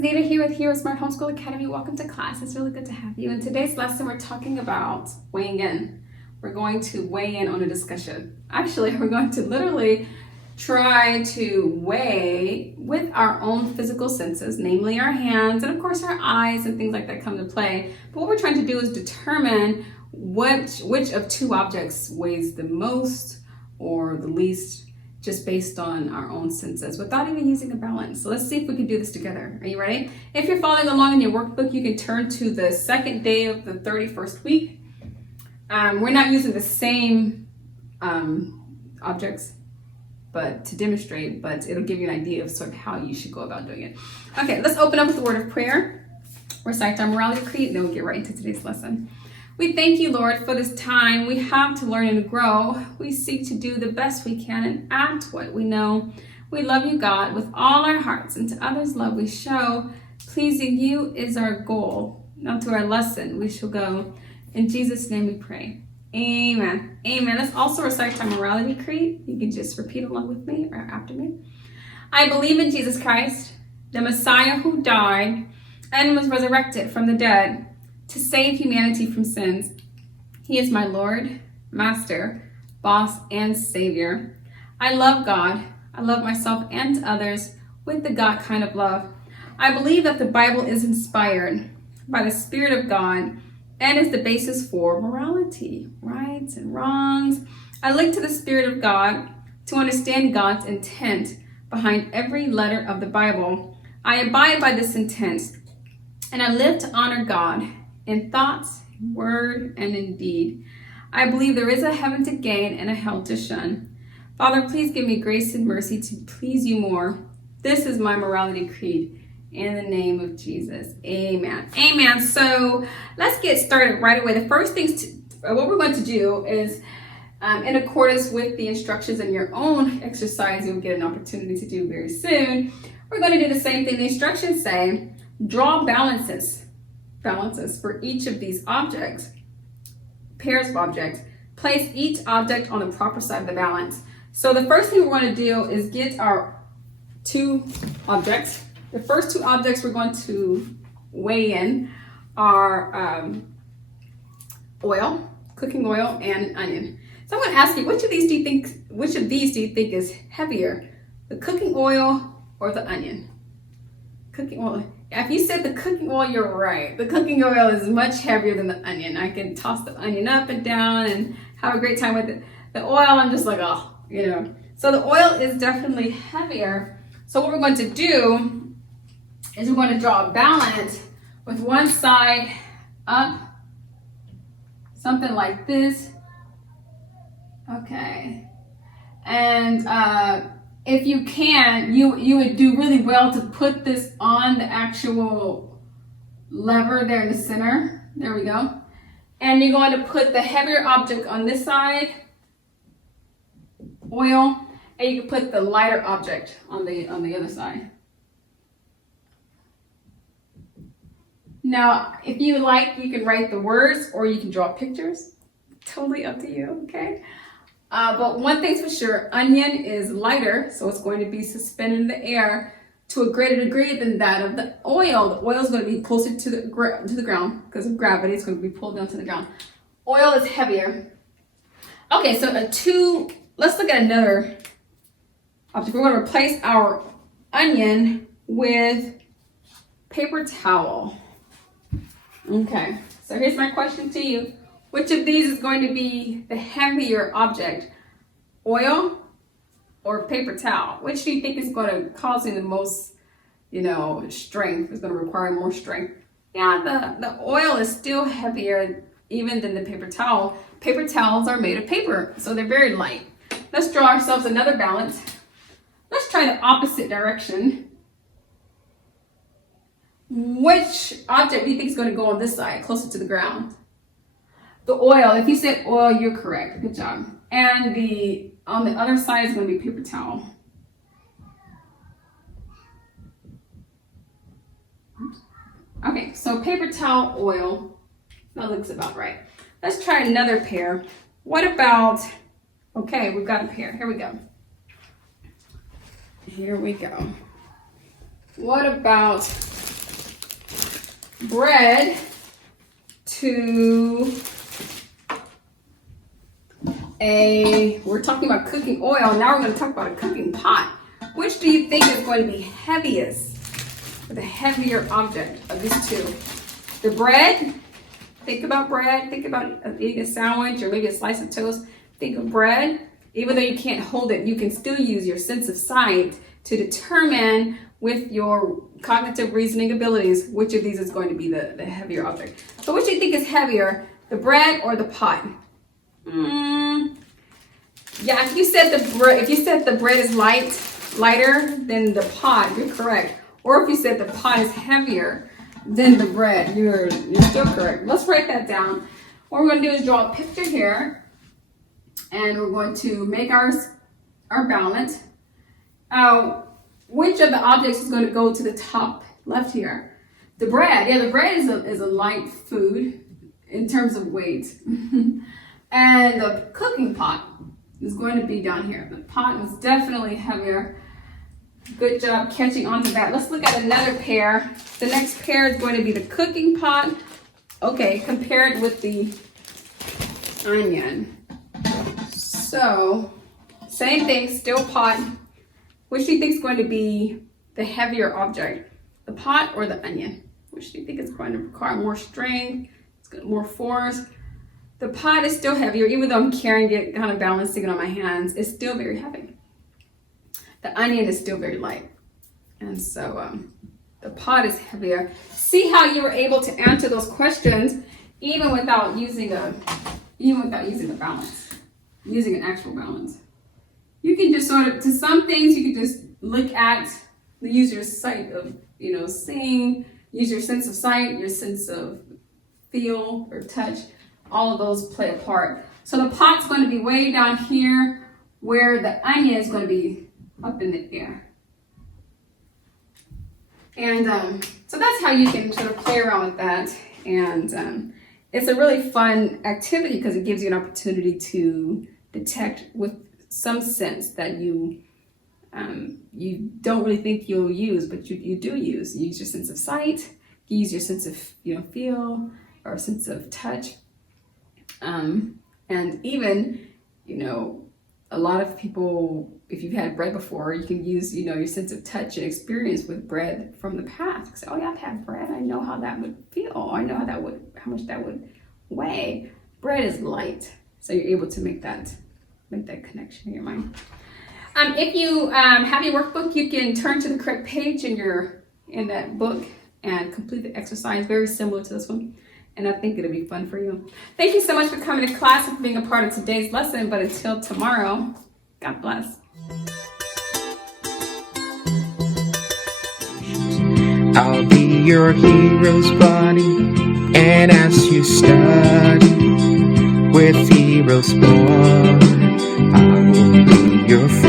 is Nita here with Heroesmart Homeschool Academy. Welcome to class. It's really good to have you. In today's lesson, we're talking about weighing in. We're going to weigh in on a discussion. Actually, we're going to literally try to weigh with our own physical senses, namely our hands, and of course our eyes and things like that come to play. But what we're trying to do is determine which of two objects weighs the most or the least, just based on our own senses without even using a balance. So let's see if we can do this together. Are you ready? If you're following along in your workbook, you can turn to the second day of the 31st week. We're not using the same objects but to demonstrate, but it'll give you an idea of sort of how you should go about doing it. Okay, let's open up with the word of prayer, recite our morality creed, and then we'll get right into today's lesson. We thank you, Lord, for this time we have to learn and grow. We seek to do the best we can and add to what we know. We love you, God, with all our hearts, and to others' love we show. Pleasing you is our goal. Now to our lesson we shall go. In Jesus' name we pray. Amen. Amen. Let's also recite our morality creed. You can just repeat along with me or after me. I believe in Jesus Christ, the Messiah who died and was resurrected from the dead to save humanity from sins. He is my Lord, Master, Boss, and Savior. I love God. I love myself and others with the God kind of love. I believe that the Bible is inspired by the Spirit of God and is the basis for morality, rights and wrongs. I look to the Spirit of God to understand God's intent behind every letter of the Bible. I abide by this intent, and I live to honor God in thoughts, word, and in deed. I believe there is a heaven to gain and a hell to shun. Father, please give me grace and mercy to please you more. This is my morality creed. In the name of Jesus, amen. Amen. So let's get started right away. The first things what we're going to do is, in accordance with the instructions in your own exercise, you'll get an opportunity to do very soon. We're going to do the same thing the instructions say. Draw balances for each of these objects, pairs of objects. Place each object on the proper side of the balance. So the first thing we're going to do is get our two objects. The first two objects we're going to weigh in are oil, cooking oil, and an onion. So I'm going to ask you, which of these do you think is heavier, the cooking oil or the onion? Cooking oil. If you said the cooking oil, you're right. The cooking oil is much heavier than the onion. I can toss the onion up and down and have a great time with it. The oil, I'm just like, oh, you know. So the oil is definitely heavier. So what we're going to do is we're going to draw a balance with one side up, something like this. Okay. And if you can, you would do really well to put this on the actual lever there in the center. There we go. And you're going to put the heavier object on this side, oil, and you can put the lighter object on the other side. Now, if you like, you can write the words or you can draw pictures. Totally up to you, okay? But one thing's for sure, onion is lighter, so it's going to be suspended in the air to a greater degree than that of the oil. The oil is going to be closer to the ground because of gravity. It's going to be pulled down to the ground. Oil is heavier. Okay, so let's look at another object. We're going to replace our onion with paper towel. Okay, so here's my question to you. Which of these is going to be the heavier object? Oil or paper towel? Which do you think is going to cause you the most, strength? It's going to require more strength. Yeah, the oil is still heavier even than the paper towel. Paper towels are made of paper, so they're very light. Let's draw ourselves another balance. Let's try the opposite direction. Which object do you think is going to go on this side, closer to the ground? The oil. If you said oil, you're correct. Good job. And on the other side is going to be paper towel. Okay, so paper towel, oil. That looks about right. Let's try another pair. What about, okay, we've got a pair. Here we go. Here we go. What about bread to we're talking about cooking oil. Now we're going to talk about a cooking pot. Which do you think is going to be heaviest, or the heavier object of these two? The bread. Think about bread. Think about eating a sandwich or maybe a slice of toast. Think of bread. Even though you can't hold it, you can still use your sense of sight to determine with your cognitive reasoning abilities which of these is going to be the heavier object. So which do you think is heavier, the bread or the pot? Yeah, if you said the bread is lighter than the pot, you're correct. Or if you said the pot is heavier than the bread, you're still correct. Let's write that down. What we're going to do is draw a picture here, and we're going to make our balance. Which of the objects is going to go to the top left here? The bread. Yeah, the bread is a light food in terms of weight. And the cooking pot is going to be down here. The pot was definitely heavier. Good job catching on to that. Let's look at another pair. The next pair is going to be the cooking pot. Okay, compared with the onion. So, same thing, still pot. Which do you think is going to be the heavier object? The pot or the onion? Which do you think is going to require more strength, more force? The pot is still heavier, even though I'm carrying it, kind of balancing it on my hands. It's still very heavy. The onion is still very light. And so the pot is heavier. See how you were able to answer those questions even without using a balance, using an actual balance. You can just sort of, to some things, you can just look at, use your sight of, seeing, use your sense of sight, your sense of feel or touch. All of those play a part. So the pot's going to be way down here, where the onion is going to be up in the air. And so that's how you can sort of play around with that. And it's a really fun activity because it gives you an opportunity to detect with some sense that you don't really think you'll use, but you do use. You use your sense of sight, you use your sense of feel or sense of touch. And even, a lot of people, if you've had bread before, you can use, your sense of touch and experience with bread from the past. Say, oh yeah, I've had bread. I know how that would feel. I know how much that would weigh. Bread is light. So you're able to make that connection in your mind. If you have your workbook, you can turn to the correct page in that book and complete the exercise, very similar to this one. And I think it'll be fun for you. Thank you so much for coming to class and for being a part of today's lesson. But until tomorrow, God bless. I'll be your hero's buddy, and as you study with Heroesmart, I will be your friend.